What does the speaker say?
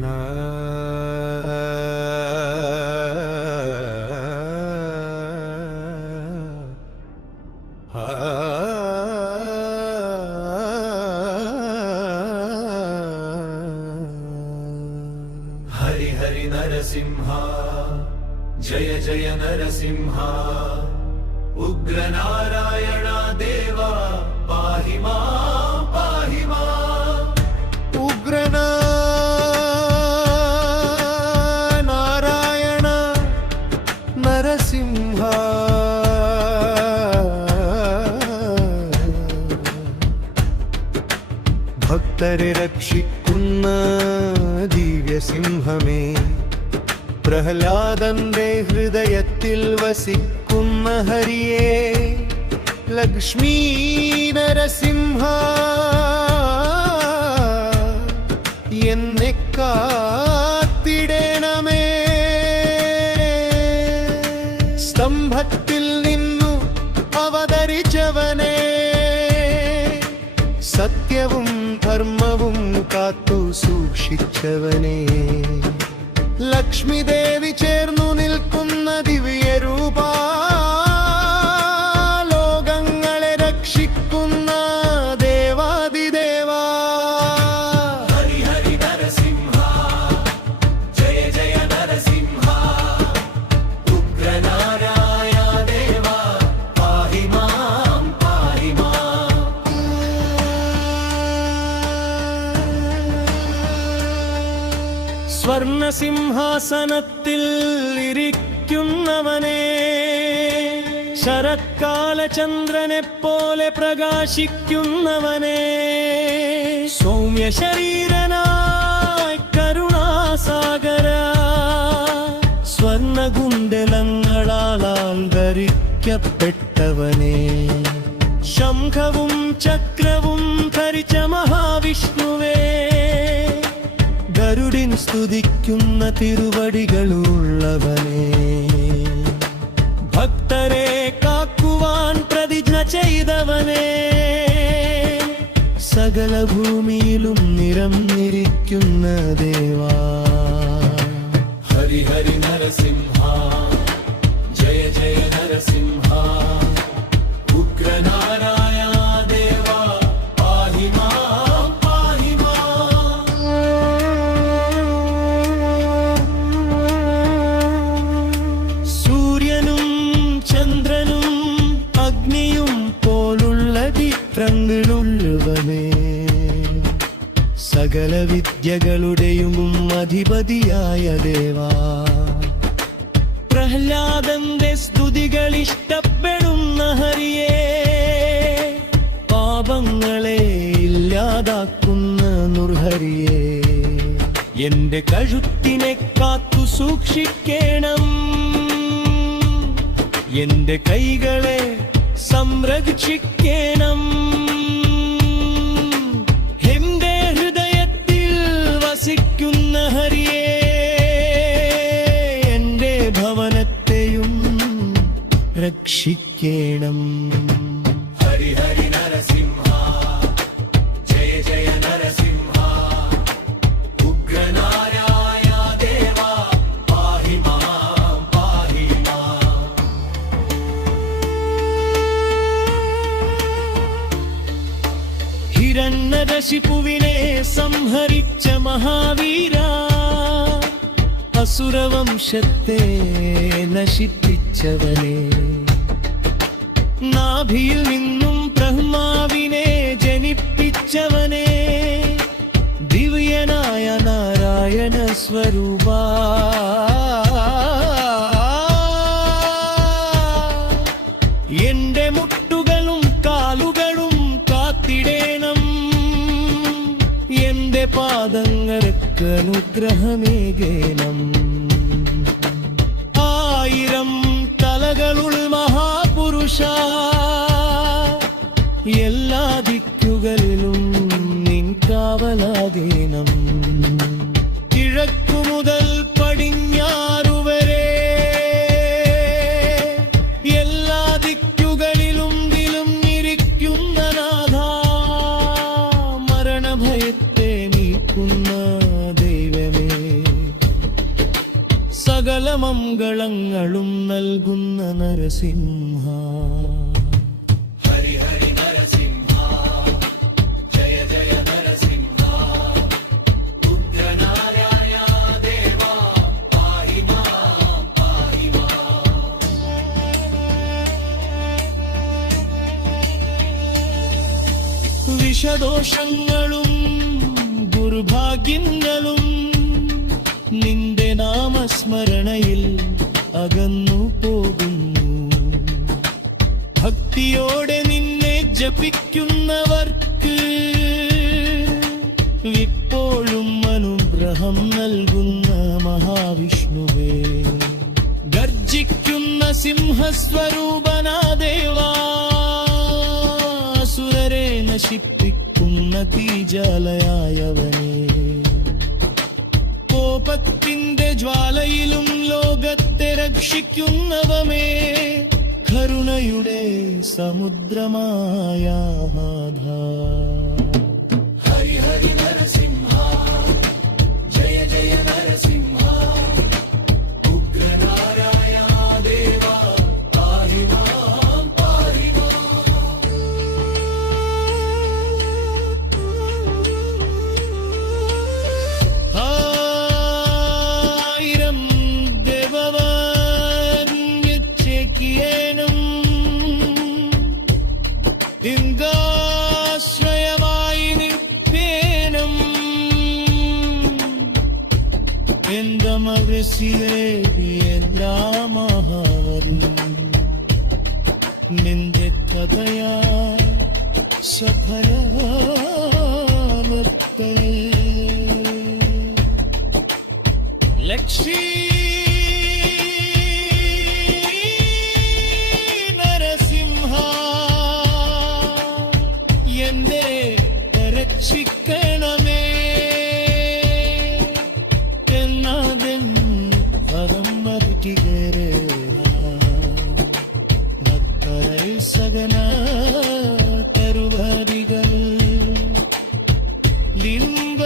हरि हरि नरसिंहा जय जय नरसिंहा उग्र नारायणा देवा पाहि मां पाहि मां उग्र नारायण नरसिंहा ഭക്തരെ രക്ഷിക്കുന്ന ദിവ്യസിംഹമേ, പ്രഹ്ലാദന്റെ ഹൃദയത്തിൽ വസിക്കുന്ന ഹരിയേ, ലക്ഷ്മീ നരസിംഹ എന്നെ കാത്തിടണമേ. സ്തംഭത്തിൽ നിന്നു അവതരിച്ചവനേ, സത്യവും ധർമ്മവും കാത്തു സൂക്ഷിച്ചവനേ, ലക്ഷ്മി ദേവി ചേർന്നു നിൽക്കുന്ന ദിവ്യരൂപാ, ലോകങ്ങളെ രക്ഷിക്കുന്ന ദേവാദിദേവാ. हरि हरि नरसिंहा जय जय नरसिंहा उग्र नारायण देवा पाहि मां पाहि मां സ്വർണസിംഹാസനത്തിൽ ഇരിക്കുന്നവനേ, ശരത്കാല ചന്ദ്രനെ പോലെ പ്രകാശിക്കുന്നവനേ, സൗമ്യ ശരീരനായി കരുണാസാഗര, സ്വർണകുണ്ടലങ്ങളാൽ ധരിക്കപ്പെട്ടവനേ, ശംഖവും ചക്രവും ധരിച്ച മഹാവിഷ്ണുവേ, ഗരുഡിൻ സ്തുതിക്കുന്ന തിരുവടികളുള്ളവനേ, ഭക്തരെ കാക്കുവാൻ പ്രതിജ്ഞ ചെയ്തവനേ, സകല ഭൂമിയിലും നിറഞ്ഞിരിക്കുന്ന ദേവാ. हरि हरि नरसिंहा जय जय नरसिंहा उग्र नारायण देवा पाहि मां पाहि मां സൂര്യനും ചന്ദ്രനും അഗ്നിയും പോലുള്ള ചിത്രങ്ങളുള്ളവനേ, സകല വിദ്യകളുടെയും അധിപതിയായ ദേവാ. പ്രഹ്ലാദന്റെ സ്തുതികൾ ഇഷ്ടപ്പെടുന്ന ഹരിയേ, പാപങ്ങളെ ഇല്ലാതാക്കുന്ന നിർഹരിയേ, എന്റെ കഴുത്തിനെ കാത്തു സൂക്ഷിക്കണം, എന്റെ കൈകളെ സംരക്ഷിക്കണം, എന്റെ ഹൃദയത്തിൽ വസിക്കുന്ന ഹരിയേ, എന്റെ ഭവനത്തെയും രക്ഷിക്കണം. हरि हरि नरसिंहा जय जय नरसिंहा उग्र नारायण देवा पाहि मां पाहि मां ഹിരണ്യകശിപുവിനെ സംഹരിച്ച മഹാവീര, അസുരവംശത്തെ നശിപ്പിച്ചവനെ, നാഭിയിൽ നിന്നും ബ്രഹ്മാവിനെ ജനിപ്പിച്ചവനെ, ദിവ്യനായ നാരായണ സ്വരൂപാ. എന്റെ മുട്ടുകളും കാലുകളും കാത്തിടേണം, എന്റെ പാദങ്ങൾക്ക് അനുഗ്രഹമേകേണം. 1000 തലകളുൾ മഹാപുരുഷ, എല്ലാ ദിക്കുകളിലും നിൻ കാവലാകേണം. കിഴക്കു മുതൽ പടിഞ്ഞാറുവരെ എല്ലാ ദിക്കുകളിലും ഇരിക്കുന്ന നാഥാ, മരണഭയത്തെ നീക്കുന്ന ദൈവമേ, മംഗളങ്ങളും നൽകുന്ന നരസിംഹ. ഹരി ഹരി നരസിംഹ ജയ ജയ നരസിംഹ ഉഗ്രനാരായ ദേവ പാഹി മാം പാഹി മാം. വിഷദോഷങ്ങളും ദുർഭാഗ്യങ്ങളും നിന്റെ നാമസ്മരണയിൽ അകന്നു പോകുന്നു. ഭക്തിയോടെ നിന്നെ ജപിക്കുന്നവർക്ക് ഇപ്പോഴും അനുഗ്രഹം നൽകുന്ന മഹാവിഷ്ണുവേ, ഗർജിക്കുന്ന സിംഹസ്വരൂപനാ ദേവാ, അസുരരെ നശിപ്പിക്കുന്ന തീജാലയായവനേ, കോപത്തിന്റെ ജ്വാലയിലും ലോകത്തെ രക്ഷിക്കുന്നവമേ, കരുണയുടെ സമുദ്രമായ നാഥാ. ഹരി ഹരി നരസിംഹ ജയ ജയ നരസിംഹ ഉഗ്രനാരായ ദേവ പാഹി മാം പാഹി മാം. ആയിരം ദേവവന്യച്ചേക്കിയേനും ലിംഗാശ്രയമായി നിൽപ്പേനും എന്തമരസിയേ എല്ലാ മഹാരി നിന്റെ കഥയാ സഫലമത്തേ. ലക്ഷ്മി നരസിംഹ എന്നെ രക്ഷിക്കണമേ എന്നാദൻ പദം ഭക്തരൈ സകന തരുവരികൾ ലിംഗ